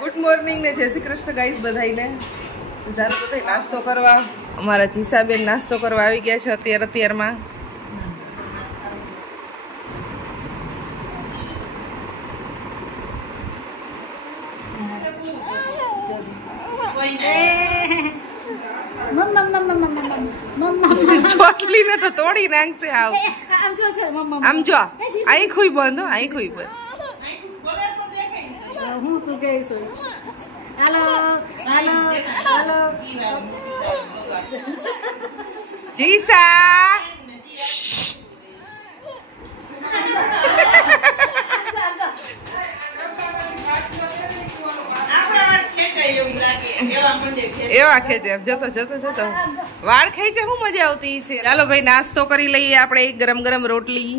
Good morning ને જય Shri Krishna guys બધાઈને. ચાલો બધા નાસ્તો કરવા. અમારા જીસાબેન નાસ્તો કરવા આવી ગયા છે અત્યારમાં. ચોટલી ને તો તોડી નાખશે. આમ જો આઈ ખુઈ બંધ, આઈ ખુઈ બંધ. હું તું કહીશ હાલો હાલો હાલો જીસા એવા ખેંચે જતો જતો જતો વાળ ખેંચે શું મજા આવતી છે. ચાલો ભાઈ નાસ્તો કરી લઈએ આપણે. ગરમ ગરમ રોટલી.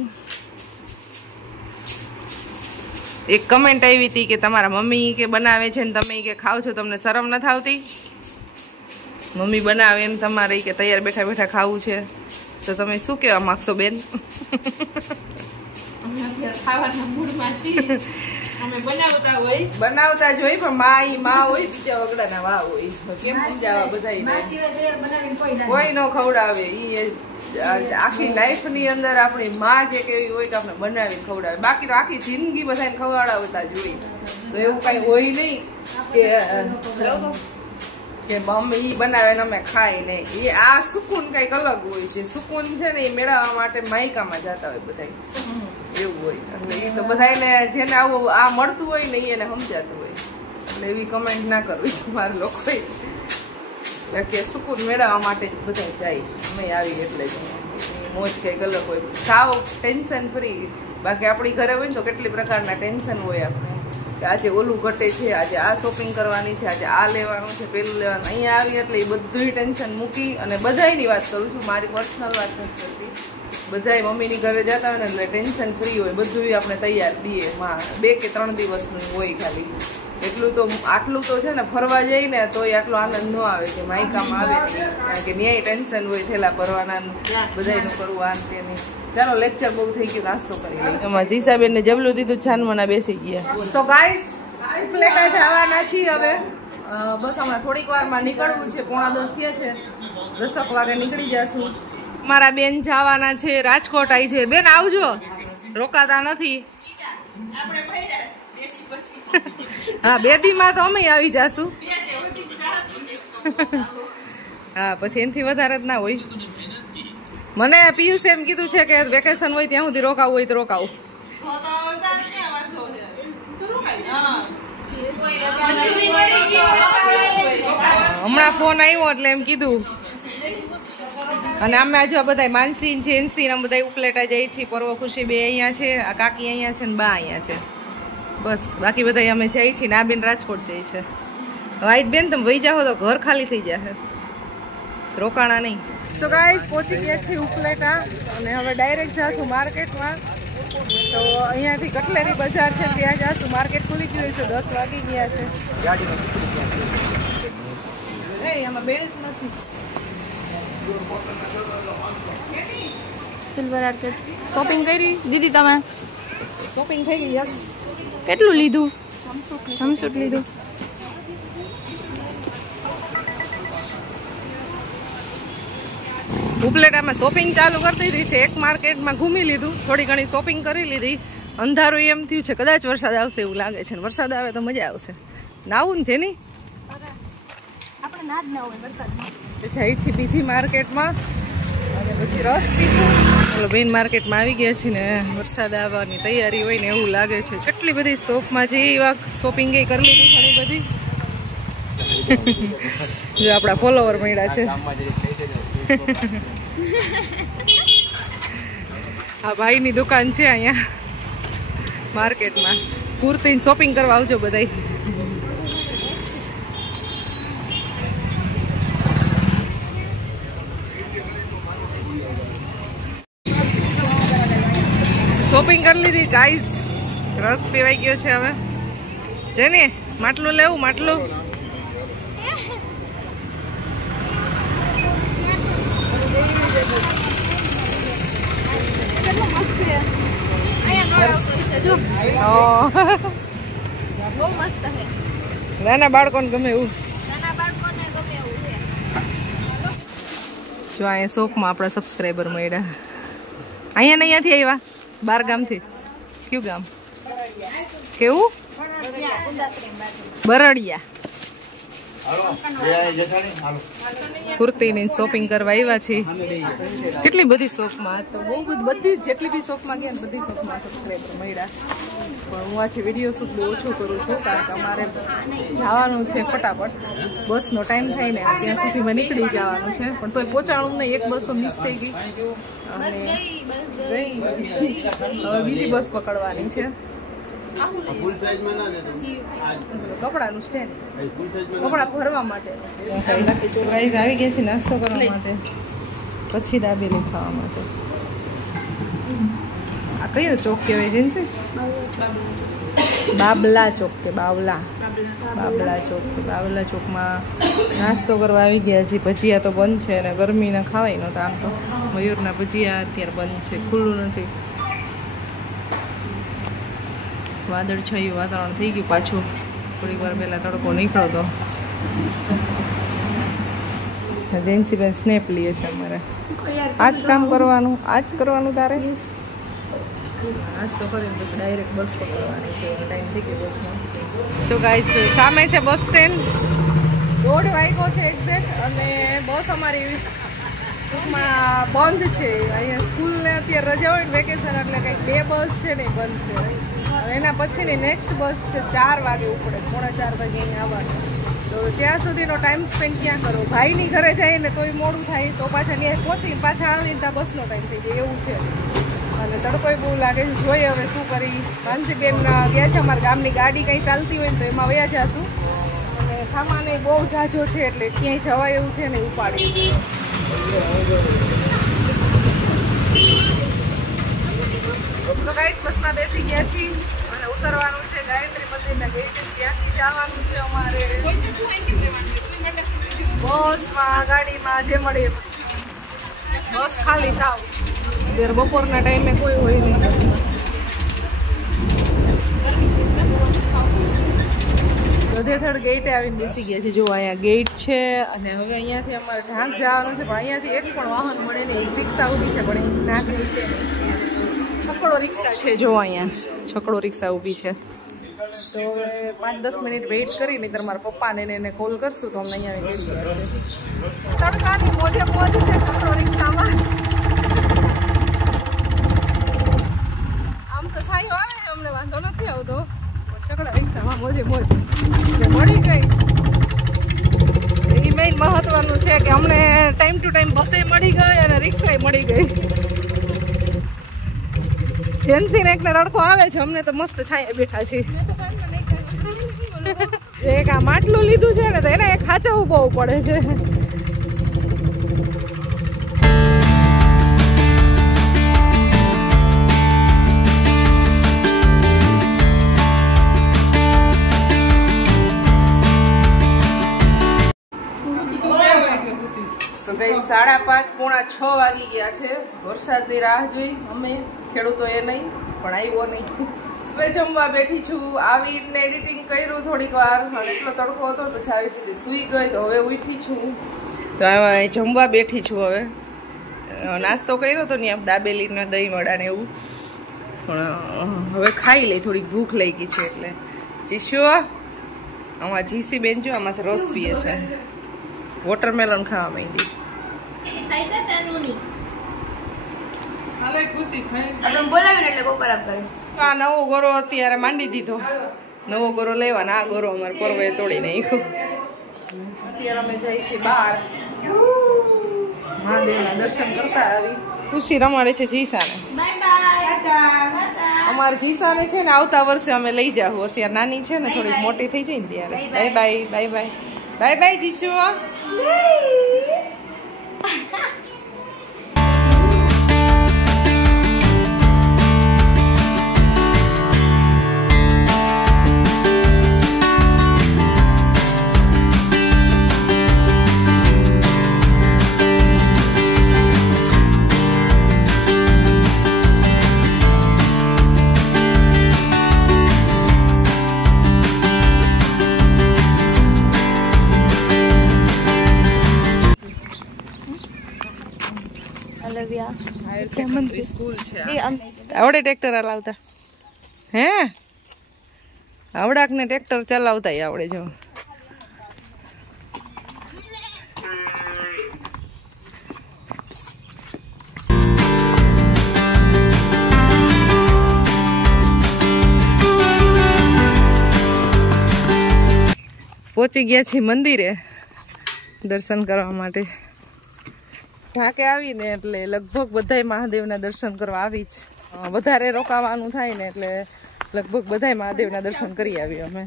એક કમેન્ટ આવી હતી કે તમારા મમ્મી કે બનાવે છે ને તમે કે ખાવ છો, તમને શરમ નથી આવતી? મમ્મી બનાવે ને તમારે કે તૈયાર બેઠા બેઠા ખાવું છે, તો તમે શું કહેવા માંગશો બેન? બનાવતા જ હોય પણ માં હોય, બીજા વગડાના વા હોય. કેમ સમજાવવા બધા? કોઈ નો ખવડાવે. આખી લાઈફ ની અંદર આપણી માં જે કેવી હોય તો આપણે બનાવીને ખવડાવે. બાકી તો આખી જિંદગી બધાને ખવડાવતા જ હોય. તો એવું કઈ હોય નહીં કે મમ્મી બનાવે ને અમે ખાય નહીં. એ આ સુકૂન કઈક અલગ હોય છે. સુકૂન છે ને એ મેળવવા માટે માયકામાં જતા હોય બધા, એવું હોય. એટલે એ તો બધાને જેને આવું આ મળતું હોય ને એને સમજાતું હોય. એટલે એવી કમેન્ટ ના કરવી તમારા લોકોએ કે સુકૂન મેળવવા માટે જ બધા જાય. અમે આવી એટલે જ મોજ કઈક અલગ હોય, સાવ ટેન્શન ફ્રી. બાકી આપણી ઘરે હોય ને તો કેટલી પ્રકારના ટેન્શન હોય આપણે કે આજે ઓલું ઘટે છે, આજે આ શોપિંગ કરવાની છે, આજે આ લેવાનું છે, પેલું લેવાનું. અહીંયા આવી એટલે એ બધું ટેન્શન મૂકી. અને બધાની વાત કરું છું, મારી પર્સનલ વાત નથી કરતી. બધા મમ્મીની ઘરે જતા હોય ને એટલે ટેન્શન ફ્રી હોય. બધું આપણે તૈયાર દઈએ. 2 કે 3 દિવસનું હોય ખાલી. એટલું તો આટલું તો છે ને ફરવા જઈ ને તો આટલો આનંદ ન આવે કે માયકામાં આવે, કારણ કે ન્યાય ટેન્શન હોય, થેલા ભરવાના, બધાનું કરવું આ તેની. ચાલો લેક્ચર બહુ થઈ ગયું, નાસ્તો કરી લઈએ. એમાં જીસાબેન ને જબલું દીધું, છાનમના બેસી ગયા. સો ગાઈસ ઉપલેટા જવાના છીએ હવે. બસ હમણાં થોડીક વારમાં નીકળવું છે. 9:45 થયા છે. 10 વાગે નીકળી જશું. મારા બેન જવાના છે રાજકોટ. આવી છે બેન, આવજો, રોકાતા નથી. હા 2 દીમાં તો અમે આવી જાશું. હા પછી એનાથી વધારે જ ના હોય. મને પિયુષ એમ કીધું છે કે વેકેશન હોય ત્યાં સુધી રોકાવું હોય તો રોકાવું. હમણાં ફોન આવ્યો એટલે એમ કીધું. અને અમે આજે બધા માનસી જેન્સી ને બધા ઉપલેટા જઈએ છીએ. પર્વ ખુશી બે અહીંયા છે, આ કાકી અહીંયા છે ને બા અહીંયા છે. બસ બાકી બધા અમે જઈએ છીએ. ના બેન રાજકોટ જઈએ છે. વાઈટ બેન તમે વહી જાઓ તો ઘર ખાલી થઈ જશે, રોકાણા નહીં. સો ગાઈસ પહોંચી ગયા છીએ ઉપલેટા અને હવે ડાયરેક્ટ જાશું માર્કેટમાં. તો અહીંયાથી કટલેરી બજાર છે ત્યાં જાશું. માર્કેટ ખુલી ગયું છે, 10 વાગી ગયા છે. એમાં બેલ્ટ નથી. સિલ્વર આર્કેટ શોપિંગ કરી દીદી તમે? શોપિંગ થઈ ગઈ. યસ. કેટલું લીધું? જમસૂટ લીધું. ઉપલેટામાં શોપિંગ ચાલુ કરી દીધી છે. એક માર્કેટમાં ઘૂમી લીધું, થોડી ઘણી શોપિંગ કરી લીધી. અંધારું એમ થયું છે કદાચ વરસાદ આવશે એવું લાગે છે. વરસાદ આવે તો મજા આવશે. નાવું ને જેની આપણે ના જ ના હોય વરસાદમાં. જઈ છીએ બીજી માર્કેટમાં અને પછી રસ પીશું. ચાલો બેન માર્કેટમાં આવી ગયા છે ને વરસાદ આવવાની તૈયારી હોય ને એવું લાગે છે. કેટલી બધી શોપમાં જે એવા શોપિંગ કરી લીધી ઘણી બધી. જો આપણા ફોલોવર મળ્યા છે. આ ભાઈની દુકાન છે અહીંયા માર્કેટમાં. પૂરતી શોપિંગ કરવા આવજો બધા. શોપિંગ કરી લીધી ગાઈઝ. રસ પીવાઈ ગયો છે હવે. જેને માટલું લેવું, માટલું કેટલું મસ્ત છે. અહીંયા જો ઓ બહુ મસ્ત છે. નાના બાળકોને ગમે એવું. નાના બાળકોને ગમે એવું છે. જો અહીંયા શોપમાં આપણા સબસ્ક્રાઈબર મળ્યા. અહીંયા ને અહીંયાથી આવ્યા 12 ગામથી. કયું ગામ? કેવું? બરડિયા. કુર્તીની શોપિંગ કરવા આવ્યા છે. કેટલી બધી શોપમાં તો બહુ બધી જેટલી બી શોપમાં ગયા ને બધી શોપમાં સબસ્ક્રાઈબર મળ્યા. પણ હું આજે વિડીયો શૂટ બહુ ઓછું કરું છું કારણ કે અમારે જવાનું છે ફટાફટ. બસનો ટાઈમ થાય ને ત્યાં સુધીમાં નીકળી જવાનું છે પણ તોય પહોંચાડવું નહીં. એક બસ તો મિસ થઈ ગઈ અને હવે બીજી બસ પકડવાની છે. કપડાનું સ્ટેન્ડ કપડા ભરવા માટે આવી ગયા છે નાસ્તો કરવા માટે પછી દાબેલી ખાવા માટે. આ કયો ચોક કહેવાય જેન્સી? બાબલા ચોક કે બાબલા ચોક. બાબલા ચોકમાં નાસ્તો કરવા આવી ગયા છે. ભજીયા તો બંધ છે અને ગરમીના ખાવાય નહોતા. આમ તો મયુરના ભજીયા અત્યારે બંધ છે, ખુલ્લું નથી. વાદળછાયું વાતાવરણ થઈ ગયું પાછું. થોડીક વાર પહેલાં તડકો નીકળ્યો તો. જેન્સીબેન સ્નેપ લઈએ છે અમારે. આ જ કામ કરવાનું, આ જ કરવાનું તારે. નાસ્તો કરીને પછી ડાયરેક્ટ બસ પકડવાની છે. ટાઈમ થઈ ગયો બસનો. શું ગાય છે? સામે છે બસ સ્ટેન્ડ. 1:30 વાગ્યો છે એક્ઝેક્ટ અને બસ અમારી ટૂંકમાં બંધ છે. અહીંયા સ્કૂલને અત્યારે રજા હોય ને વેકેશન એટલે કંઈક 2 બસ છે ને બંધ છે. એના પછીની નેક્સ્ટ બસ છે 4 વાગે ઉપડે. 3:45 વાગે અહીંયા આવવાનું. તો ત્યાં સુધીનો ટાઈમ સ્પેન્ડ ક્યાં કરો? ભાઈની ઘરે જઈએ ને તોય મોડું થાય તો પાછા ત્યાં પહોંચીને પાછા આવીને ત્યાં બસનો ટાઈમ થઈ જાય એવું છે. અને તડકોય બહુ લાગે છે. જોઈએ હવે શું કરી. માનસીબેન ગયા છે અમારા ગામની ગાડી કંઈ ચાલતી હોય ને તો એમાં વયા જશું. અને સામાન એ બહુ ઝાઝો છે એટલે ક્યાંય જવાય એવું છે ને ઉપાડી. તો ગાઈસ બસમાં બેસી ગયા છીએ અને ઉતરવાનું છે ગાયત્રી મંદિરના ગેટ. ત્યાંથી જવાનું છે અમારે બસમાં ગાડીમાં જે મળે. બસ ખાલી સાવ. અત્યારે બપોરના ટાઈમે કોઈ હોય નહીં બસમાં. ગધેથડ ગેટે આવીને બેસી ગયા છે. જો અહીંયા ગેટ છે અને હવે અહીંયાથી અમારે ઢાંક જવાનું છે પણ અહીંયાથી એક પણ વાહન મળે નહીં. એક રિક્ષા ઊભી છે પણ એ નાકની છે. છકડો રિક્ષા છે. જો અહીંયા છકડો રિક્ષા ઊભી છે. તો હવે 5-10 મિનિટ વેઇટ કરીને તમારા પપ્પાને એને કોલ કરશું તો અમને અહીંયા તડકાની મોજે મોજ છે છકડો રિક્ષામાં. આમ તો છાયો આવે છે અમને વાંધો નથી આવતો પણ છકડા રિક્ષામાં મોજે મોજ મળી ગઈ. એ મેઇન મહત્વનું છે કે અમને ટાઈમ ટુ ટાઈમ બસે મળી ગઈ અને રિક્ષાએ મળી ગઈ. જેન્સીને એકને તડકો આવે છે, અમને તો મસ્ત છાયા બેઠા છીએ. એક આ માટલું લીધું છે ને તો એને એક ખાચવવું બહુ પડે છે. તો ગઈ 5:30 પોણા 6 વાગી ગયા છે. વરસાદની રાહ જોઈ અમે ખેડૂતો એ નહીં પણ આવ્યો નહીં. હવે જમવા બેઠી છું. આવીને એડિટિંગ કર્યું થોડીક વાર અને એટલો તડકો હતો પછી આવી સીધી સૂઈ ગઈ તો હવે ઉઠી છું. તો જમવા બેઠી છું. હવે નાસ્તો કર્યો હતો ને દાબેલી ને દહીં વડા ને એવું પણ હવે ખાઈ લઈ. થોડીક ભૂખ લઈ ગઈ છે એટલે. જીશુ આમાં જીસી બેન જો આમાંથી રસ પીએ છે. વોટરમેલન ખાવા માંડી. આ નવો ગોરો અત્યારે માંડી દીધો. નવો ગોરો લેવાનો. આ ગોરો અમારે પરવે તોડી નાખ્યો. અત્યારે અમે જઈએ છીએ બહાર મહાદેવના દર્શન કરતા આવી. ખુશી રમાડે છે જીસાને. અમારે જીસાને છે ને આવતા વર્ષે અમે લઈ જાવ. અત્યારે નાની છે ને થોડીક મોટી થઈ જાય ને ત્યારે. Bye bye bye bye bye bye જીસુ. હાયર સેકન્ડરી સ્કૂલ છે આવડે ટ્રેક્ટર હલાવતા હે આવડાક ને ટ્રેક્ટર ચલાવતા આવડે જો પહોંચી ગયા છીએ મંદિરે દર્શન કરવા માટે ઢાકે આવીને એટલે લગભગ બધાય મહાદેવના દર્શન કરવા આવી જ વધારે રોકાવાનું થાય ને એટલે લગભગ બધાય મહાદેવના દર્શન કરી આવી અમે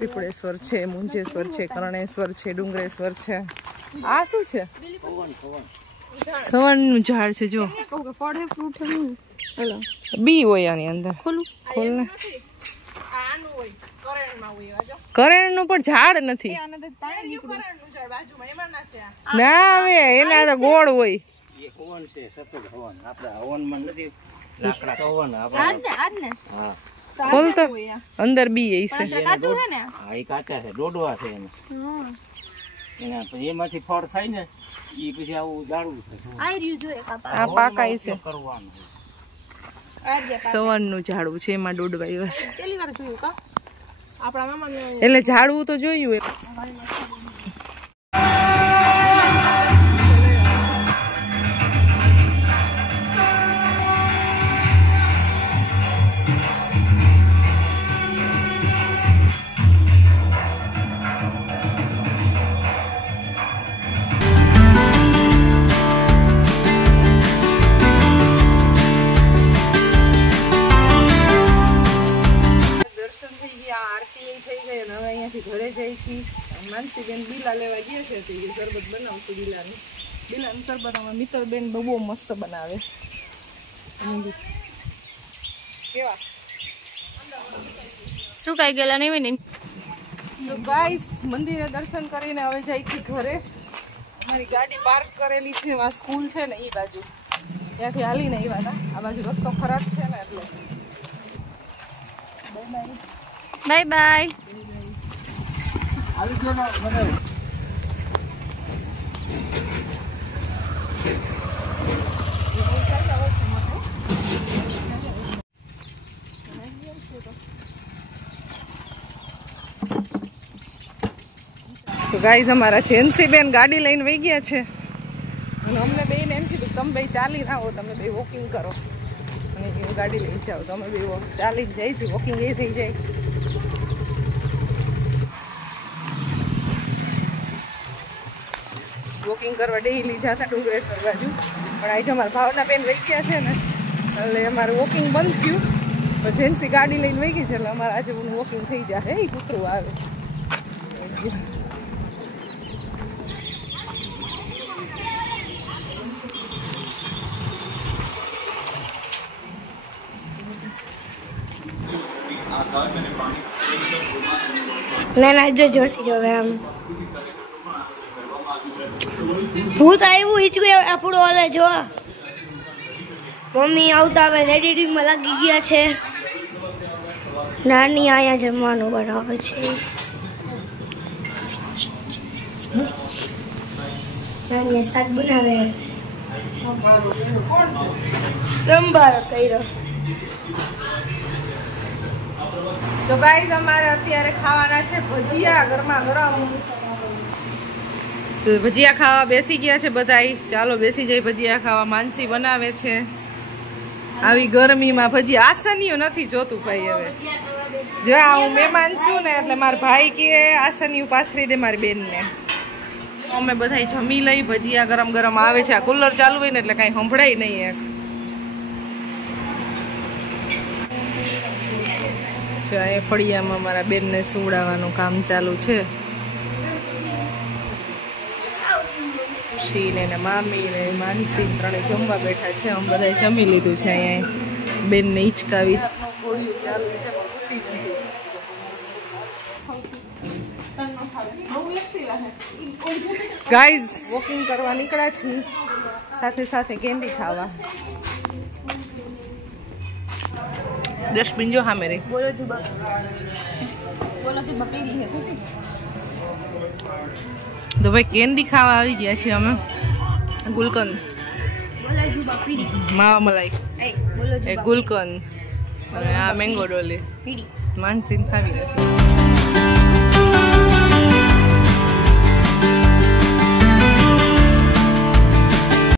પીપળેશ્વર છે મુંજેશ્વર છે કરણેશ્વર છે ડુંગરેશ્વર છે આ શું છે સવણનું ઝાડ છે જો બી હોય આની અંદર ખોલને કરેણનું પણ ઝાડ નથી ના હવે એના તો ગોળ હોય ખોલતો અંદર બી છે એમાંથી ફળ થાય ને એ પછી આવું જાડવું આ પાકાય છે સવણનું ઝાડવું છે એમાં દોડવાયું છે એટલે ઝાડવું તો જોયું ઘરે જઈ છીએ માનસીબેન બીલા લેવા ગયા છે શરબત બનાવશું બીલાનું શરબત અમારા મિત્રબેન બહુ મસ્ત બનાવે કેવા શું કઈ ગયેલા નહીં તો ગાઈસ મંદિરે દર્શન કરીને હવે જઈ છીએ ઘરે અમારી ગાડી પાર્ક કરેલી છે આ સ્કૂલ છે ને એ બાજુ ત્યાંથી હાલીને આવ્યા હતા આ બાજુ રસ્તો ખરાબ છે ને એટલે બાય બાય તો ગાઈઝ અમારા જેન્સીબેન ગાડી લઈને વહી ગયા છે અને અમને બેને એમ કીધું તમે બે ચાલી ના હો તમે બે વોકિંગ કરો અને ગાડી લઈ જાઓ તો અમે બે ચાલી જઈશું વોકિંગ એ થઈ જાય વોકિંગ કરવા ડેઈલી જતા ડુંગરેશ્વર બાજુ પણ આજે અમારા ભાવના બેન વહી ગયા છે ને એટલે અમારે વોકિંગ બંધ થયું પણ જેન્સી ગાડી લઈને વહી ગઈ છે એટલે અમારે આજે વોકિંગ થઈ જાય એ કૂતરું આવે ના ના જો જોરથી જોવે આમ ભૂત આવ્યું હિચક્યું આપણું ઓલે જો મમ્મી આવતા હવે એડિટિંગમાં લાગી ગયા છે નાની અહીંયા જમવાનું બનાવે છે નાની શાક બનાવે સંભાર કર્યો સો ગાઈઝ અમારે અત્યારે ખાવાના છે ભજીયા ગરમા ગરમ ભજીયા ખાવા બેસી ગયા છે બધાય ચાલો બેસી જાય ભજીયા ખાવા માનસી બનાવે છે આવી ગરમીમાં ભજીયા આસનીઓ નથી જોતું ભાઈ હવે જો હું મહેમાન છું ને એટલે મારા ભાઈ કે આસનીઓ પાથરી દે મારી બેનને અમે બધા જમી લઈ ભજીયા ગરમ ગરમ આવે છે આ કુલર ચાલુ હોય ને એટલે કાંઈ સંભળાય નહીં એક એ ફળિયામાં મારા બેનને સુવડાવવાનું કામ ચાલુ છે ખુશી ને મામી ને માનસી ત્રણે જમવા બેઠા છે અમે બધાએ જમી લીધું છે અહીંયા બેનને હિંચકાવી ચાલુ છે ગાઈઝ વોકિંગ કરવા નીકળ્યા છીએ સાથે સાથે કેન્ડી ખાવા ડસ્ટબિન જો હા મેરે બોલો જી બપેરી હે ખુશી તો ભાઈ કેન્ડી ખાવા આવી ગયા છીએ અમે ગુલકંદ બોલો જુબા પીડી માવા મલાઈ એ બોલો એ જુબા ગુલકંદ અને આ મેંગો ડોલી પીડી માનસીન ખાવી નથી